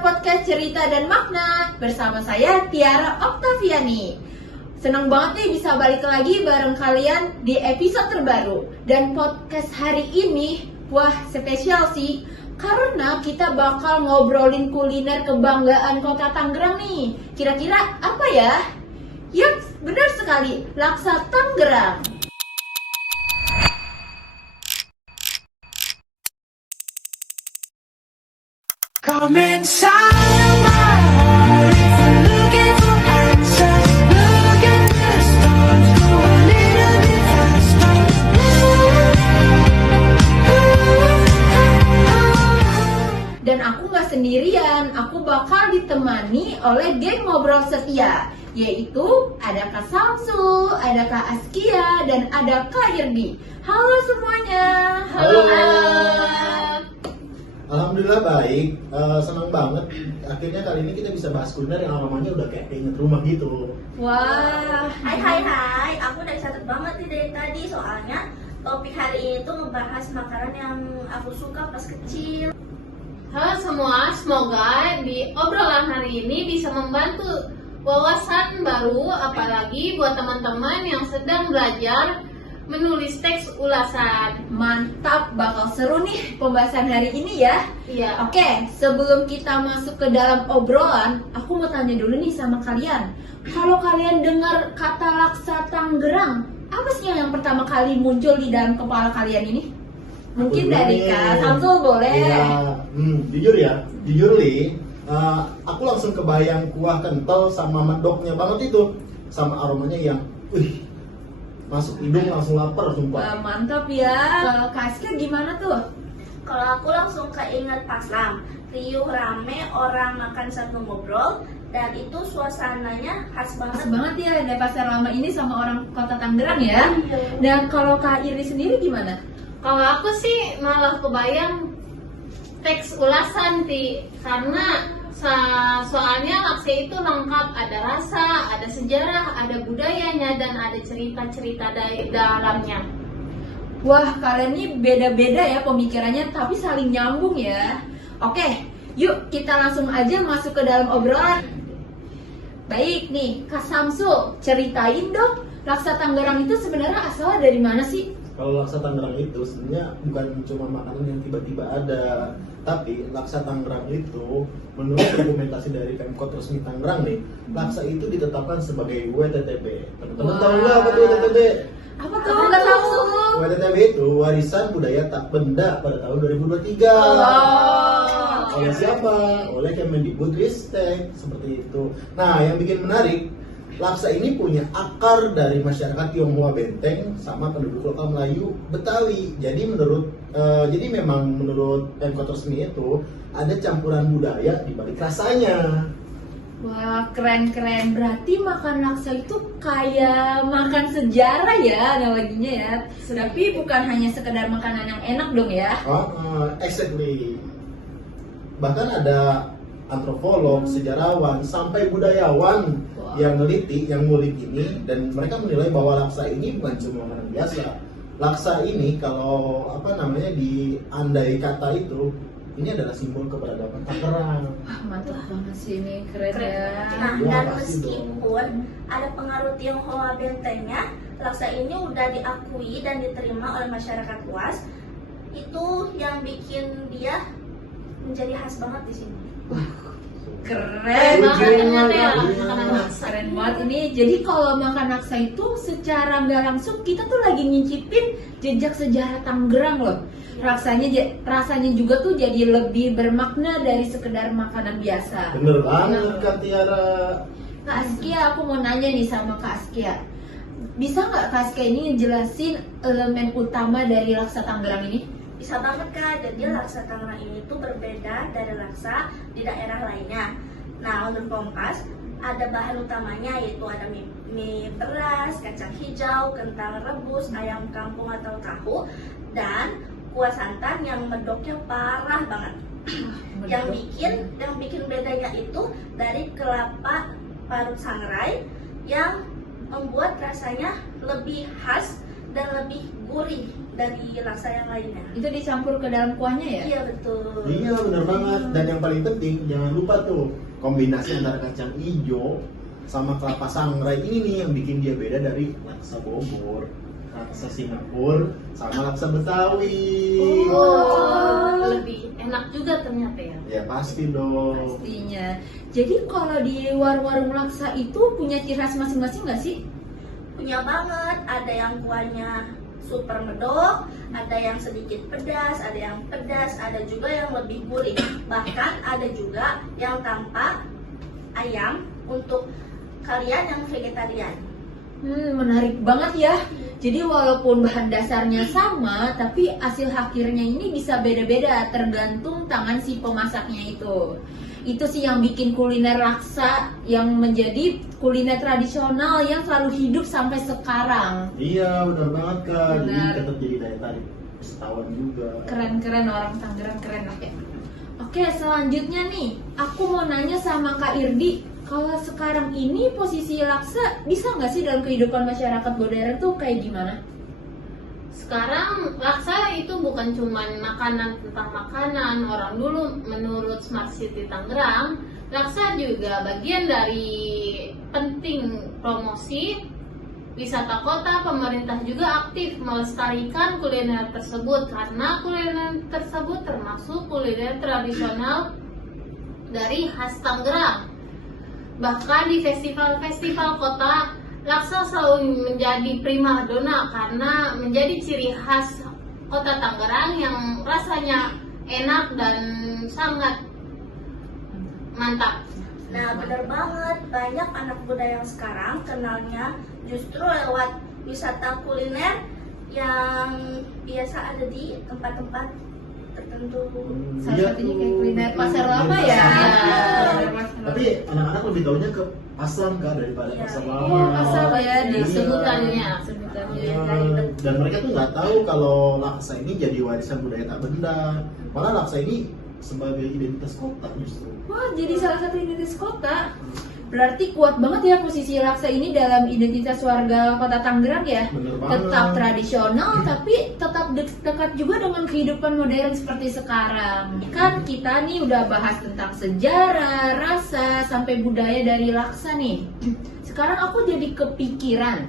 podcast Cerita dan Makna bersama saya Tiara Oktaviani. Senang banget nih bisa balik lagi bareng kalian di episode terbaru. Dan podcast hari ini, wah spesial sih, karena kita bakal ngobrolin kuliner kebanggaan kota Tangerang nih. Kira-kira apa ya? Yup, benar sekali, laksa Tangerang. Come inside my heart if you're looking for answers. Look at the stars, go a little bit faster. Dan aku gak sendirian, aku bakal ditemani oleh geng ngobrol setia, yaitu ada Kak Samsu, ada Kak Askia, dan ada Kak Irdi. Halo semuanya. Halo. Alhamdulillah baik, senang banget. Akhirnya kali ini kita bisa bahas kuliner yang namanya udah kayak inget rumah gitu. Wah. Hai, aku udah excited banget nih dari tadi soalnya topik hari ini tuh ngebahas makanan yang aku suka pas kecil. Halo semua, semoga di obrolan hari ini bisa membantu wawasan baru, apalagi buat teman-teman yang sedang belajar menulis teks ulasan. Mantap, bakal seru nih pembahasan hari ini ya. Iya. Oke, sebelum kita masuk ke dalam obrolan, aku mau tanya dulu nih sama kalian. Kalau kalian dengar kata laksa Tangerang, apa sih yang pertama kali muncul di dalam kepala kalian ini? Mungkin Aku dari dulu nih. Kak Samsul boleh. Iya, jujur li, aku langsung kebayang kuah kental sama medoknya banget itu, sama aromanya yang, masuk hidung langsung lapar Wah, sumpah. mantap ya. Kalau Kak Askia gimana tuh? Kalau aku langsung keinget Paslam, riuh rame orang makan sambil ngobrol dan itu suasananya khas Pas banget. banget ya ada pasar lama ini sama orang kota Tangerang ya. Dan kalau Kak Iri sendiri gimana? Kalau aku sih malah kebayang teks ulasan karena soalnya laksa itu lengkap, ada rasa, ada sejarah, ada budayanya, dan ada cerita-cerita dari dalamnya. Wah, kalian ini beda-beda ya pemikirannya, tapi saling nyambung ya. Oke, yuk kita langsung aja masuk ke dalam obrolan. Baik nih, Kak Samsul, ceritain dong, laksa Tangerang itu sebenarnya asalnya dari mana sih? Kalau laksa Tangerang itu sebenarnya bukan cuma makanan yang tiba-tiba ada, tapi laksa Tangerang itu menurut dokumentasi dari Pemkot resmi Tangerang nih, laksa itu ditetapkan sebagai WTTB. Teman-teman tahu nggak apa itu WTTB? Apa tuh Kak Samsul? WTTB itu warisan budaya tak benda pada tahun 2023. Oh. Oleh siapa? Oleh Kemendikbudristek, seperti itu. Nah, yang bikin menarik, laksa ini punya akar dari masyarakat Tionghoa Benteng sama penduduk lokal Melayu Betawi. Jadi memang menurut Pemkot resmi itu ada campuran budaya di balik rasanya. Wah, keren-keren. Berarti makan laksa itu kayak makan sejarah ya analoginya ya. Tapi bukan hanya sekedar makanan yang enak dong ya. Exactly. Bahkan ada antropolog, sejarawan, sampai budayawan yang neliti, yang ngulik ini, dan mereka menilai bahwa laksa ini bukan cuma makanan biasa. Laksa ini kalau di andai kata itu, ini adalah simbol keberagaman Tangerang. Wah, mantap banget sih ini, keren Keren. ya. Nah, Wah, dan pasti meskipun ada pengaruh Tionghoa Bentengnya, laksa ini udah diakui dan diterima oleh masyarakat luas. Itu yang bikin dia menjadi khas banget di sini. Keren Keren banget banget ternyata ya, ya. makanan laksa. Keren banget ini. Jadi kalau makan laksa itu secara nggak langsung kita tuh lagi nyicipin jejak sejarah Tangerang loh. Rasanya juga tuh jadi lebih bermakna dari sekedar makanan biasa. Bener banget Kak Tiara. Kak Askia, aku mau nanya nih sama Kak Askia. Bisa nggak Kak Askia ini ngejelasin elemen utama dari laksa Tangerang ini? Bisa banget Kak, jadi laksa Tangerang ini tuh berbeda dari laksa di daerah lainnya. Nah, untuk Kompas, ada bahan utamanya yaitu ada mie beras, kacang hijau, kentang rebus, ayam kampung atau tahu, dan kuah santan yang medoknya parah banget. yang bikin bedanya itu dari kelapa parut sangrai yang membuat rasanya lebih khas dan lebih gurih dari laksa yang lainnya. Itu dicampur ke dalam kuahnya ya? Iya betul. Iya bener banget. Dan yang paling penting jangan lupa tuh kombinasi antara kacang hijau sama kelapa sangrai ini nih yang bikin dia beda dari laksa Bogor, laksa Singapura, sama laksa Betawi. Oh, lebih enak juga ternyata ya. Ya pasti dong. Pastinya. Jadi kalau di warung-warung laksa itu punya ciri khas masing-masing nggak sih? Punya banget, ada yang kuahnya super medok, ada yang sedikit pedas, ada yang pedas, ada juga yang lebih gurih. Bahkan ada juga yang tanpa ayam untuk kalian yang vegetarian. Menarik banget ya. Jadi walaupun bahan dasarnya sama, tapi hasil akhirnya ini bisa beda-beda tergantung tangan si pemasaknya itu. Itu sih yang bikin kuliner laksa yang menjadi kuliner tradisional yang selalu hidup sampai sekarang. Iya benar banget Kak. Jadi Benar. tetap jadi daya tarik wisatawan juga. Keren-keren orang Tangerang, keren. Oke, selanjutnya nih, aku mau nanya sama Kak Irdi, kalau sekarang ini posisi laksa bisa nggak sih dalam kehidupan masyarakat modern tuh kayak gimana? Sekarang laksa itu bukan cuma makanan tentang makanan. Orang dulu menurut Smart City Tangerang, laksa juga bagian dari penting promosi wisata kota. Pemerintah juga aktif melestarikan kuliner tersebut karena kuliner tersebut termasuk kuliner tradisional dari khas Tangerang. Bahkan di festival-festival kota, laksa selalu menjadi primadona karena menjadi ciri khas kota Tangerang yang rasanya enak dan sangat mantap. Nah benar banget, banyak anak muda yang sekarang kenalnya justru lewat wisata kuliner yang biasa ada di tempat-tempat tertentu. Salah Iya satunya tuh. kayak kuliner pasar lama ya. Iya. Kuliner pasar lama. Tapi anak-anak lebih taunya ke pasar Kak daripada Iya. pasar lama. Oh, pasar apa ya di Iya. sebutannya. Sebutannya. Dan mereka tuh nggak tahu kalau laksa ini jadi warisan budaya tak benda. Malah laksa ini sebagai identitas kota justru. Wah, jadi salah satu identitas kota. Berarti kuat banget ya posisi laksa ini dalam identitas warga kota Tangerang ya. Bener banget. Tetap tradisional tapi tetap dekat juga dengan kehidupan modern seperti sekarang. Kan kita nih udah bahas tentang sejarah, rasa, sampai budaya dari laksa nih. Sekarang aku jadi kepikiran,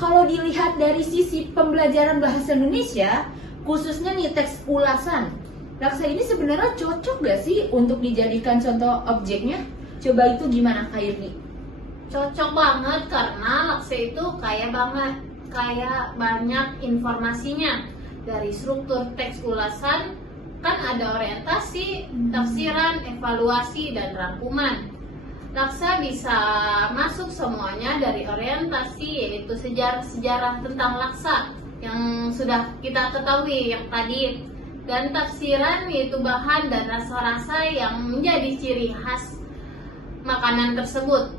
kalau dilihat dari sisi pembelajaran bahasa Indonesia, khususnya nih teks ulasan, laksa ini sebenarnya cocok gak sih untuk dijadikan contoh objeknya? Coba itu gimana Kak Irdi? Cocok banget karena laksa itu kaya banget, kayak banyak informasinya. Dari struktur teks ulasan kan ada orientasi, tafsiran, evaluasi, dan rangkuman. Laksa bisa masuk semuanya dari orientasi, yaitu sejarah-sejarah tentang laksa yang sudah kita ketahui yang tadi, dan tafsiran yaitu bahan dan rasa-rasa yang menjadi ciri khas makanan tersebut,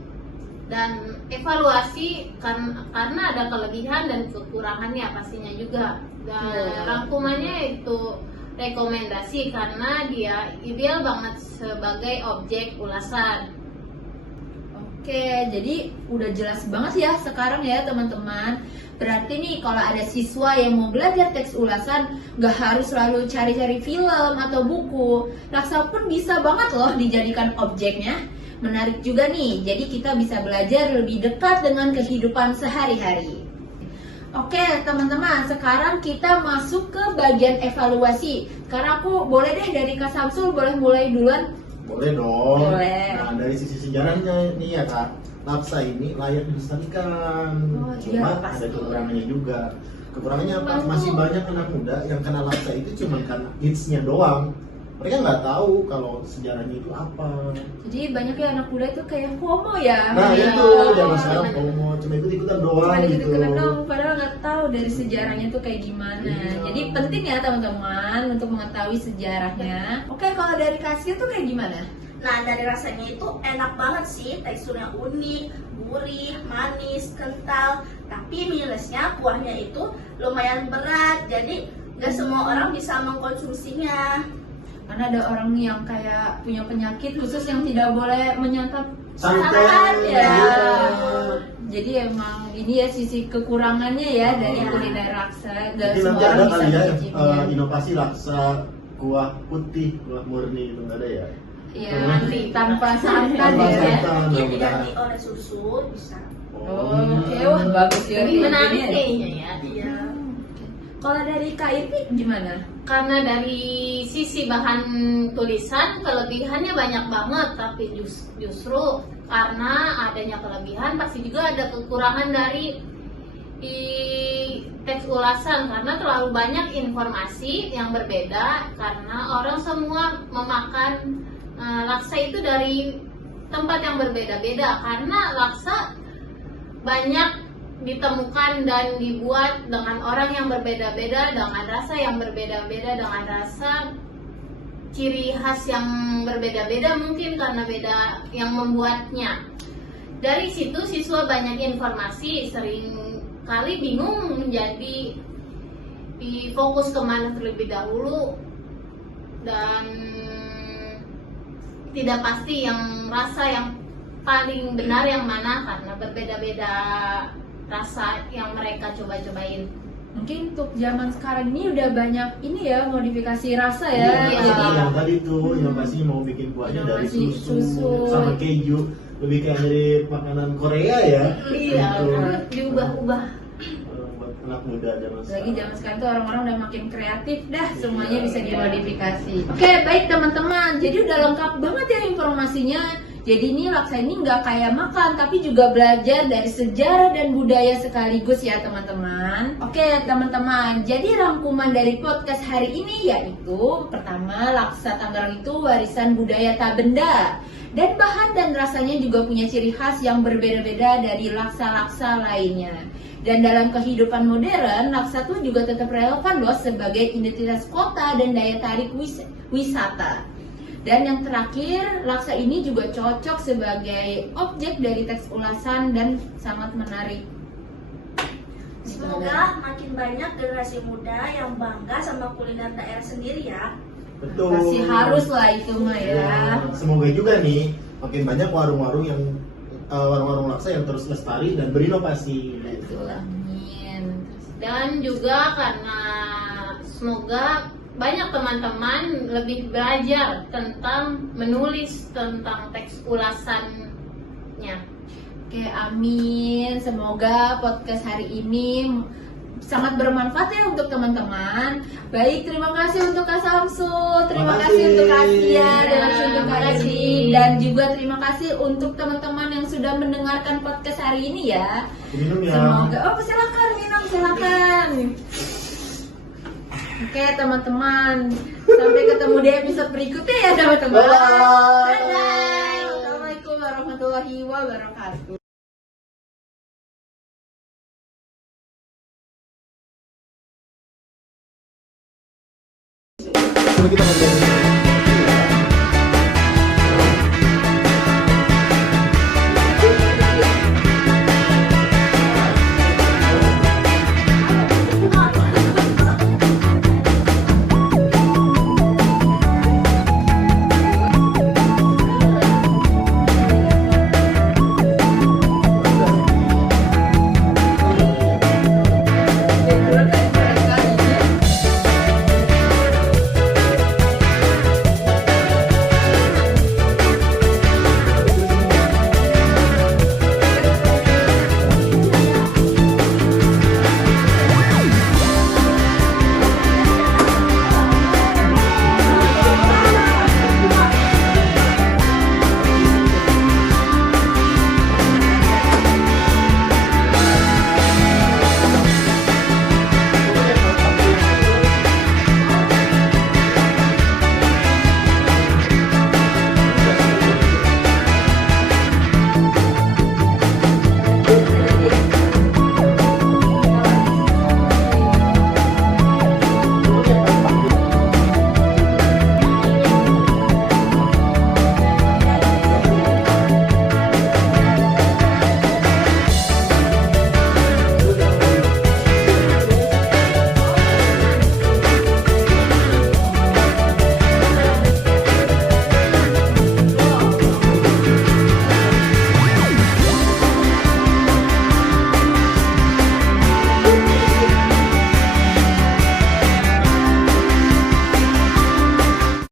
dan evaluasi karena ada kelebihan dan kekurangannya pastinya juga, dan rangkumannya itu rekomendasi karena dia ideal banget sebagai objek ulasan. Oke, jadi udah jelas banget ya sekarang ya teman-teman. Berarti nih kalau ada siswa yang mau belajar teks ulasan, gak harus selalu cari-cari film atau buku. Laksa pun bisa banget loh dijadikan objeknya. Menarik juga nih, jadi kita bisa belajar lebih dekat dengan kehidupan sehari-hari. Oke teman-teman, sekarang kita masuk ke bagian evaluasi. Sekarang aku boleh deh dari Kak Samsul, boleh mulai duluan? Boleh dong. Boleh. Nah dari sisi sejarahnya nih ya Kak, laksa ini layak dilestarikan. Oh, Cuma iya, pasti. ada kekurangannya juga. Kekurangannya apa? Betul. Masih banyak anak muda yang kenal laksa itu cuma karena hitsnya doang. Mereka nggak tahu kalau sejarahnya itu apa. Jadi banyak ya anak muda itu kayak FOMO ya. Nah Iya. itu zaman sekarang FOMO, cuma ikut-ikutan doang Cuma gitu. dikit-dikit dong, padahal nggak tahu dari sejarahnya tuh kayak gimana. Iya. Jadi penting ya teman-teman untuk mengetahui sejarahnya. Oke, kalau dari Kasih tuh kayak gimana? Nah dari rasanya itu enak banget sih, teksturnya unik, gurih, manis, kental. Tapi minusnya kuahnya itu lumayan berat, jadi gak semua orang bisa mengkonsumsinya. Karena ada orang yang kayak punya penyakit khusus yang tidak boleh menyantap Santan, santan ya. iya. Jadi emang ini ya sisi kekurangannya ya dari kuliner laksa. Dan Mungkin semua nanti ada orang bisa kali ya mencicipinya. inovasi laksa kuah putih, kuah murni itu nggak ada ya? Iya, nanti tanpa santan Tanpa ya. santan. Mungkin mudah-mudahan. diganti oleh susu bisa. Oh, oke, wah bagus ya. Menarik ide-idenya. kayaknya ya. Iya. Kalau dari Kak Irti gimana? Karena dari sisi bahan tulisan kelebihannya banyak banget, tapi justru karena adanya kelebihan pasti juga ada kekurangan dari di teks ulasan karena terlalu banyak informasi yang berbeda karena orang semua memakan laksa itu dari tempat yang berbeda-beda karena laksa banyak ditemukan dan dibuat dengan orang yang berbeda-beda, dengan rasa yang berbeda-beda, dengan rasa ciri khas yang berbeda-beda mungkin karena beda yang membuatnya. Dari situ siswa banyak informasi, sering kali bingung menjadi fokus kemana terlebih dahulu dan tidak pasti yang rasa yang paling benar yang mana karena berbeda-beda rasa yang mereka coba-cobain. Mungkin untuk zaman sekarang ini udah banyak ini ya modifikasi rasa ya. Iya. Jadi Yang tadi tuh inovasinya mau bikin kuahnya dari Inovasi susu. sama keju, lebih kayak dari makanan Korea ya. Iya, Gitu. diubah-ubah. Buat anak muda zaman lagi zaman sekarang tuh orang-orang udah makin kreatif dah, semuanya bisa dimodifikasi. Oke, baik teman-teman. Jadi udah lengkap banget ya informasinya. Jadi ini laksa ini nggak kayak makan, tapi juga belajar dari sejarah dan budaya sekaligus ya teman-teman. Oke teman-teman, jadi rangkuman dari podcast hari ini yaitu pertama, laksa Tangerang itu warisan budaya tak benda. Dan bahan dan rasanya juga punya ciri khas yang berbeda-beda dari laksa-laksa lainnya. Dan dalam kehidupan modern, laksa tuh juga tetap relevan loh sebagai identitas kota dan daya tarik wisata. Dan yang terakhir, laksa ini juga cocok sebagai objek dari teks ulasan dan sangat menarik. Semoga makin banyak generasi muda yang bangga sama kuliner daerah sendiri ya. Betul. Pasti harus lah itu mah ya. Semoga juga nih makin banyak warung-warung yang warung-warung laksa yang terus lestari dan berinovasi. Betul, amin. Dan juga karena semoga banyak teman-teman lebih belajar tentang menulis tentang teks ulasannya. Oke, amin. Semoga podcast hari ini sangat bermanfaat ya untuk teman-teman. Baik, terima kasih untuk Kak Samsul, terima Terima kasih kasih. untuk Kak Sia, dan untuk Kak Terima Edi, kasih. dan juga terima kasih untuk teman-teman yang sudah mendengarkan podcast hari ini ya. Minum ya. Semoga, oh silakan minum, silakan. Oke teman-teman, sampai ketemu di episode berikutnya ya teman-teman. Bye. Dadah. Assalamualaikum warahmatullahi wabarakatuh. Coba kita ngobrol.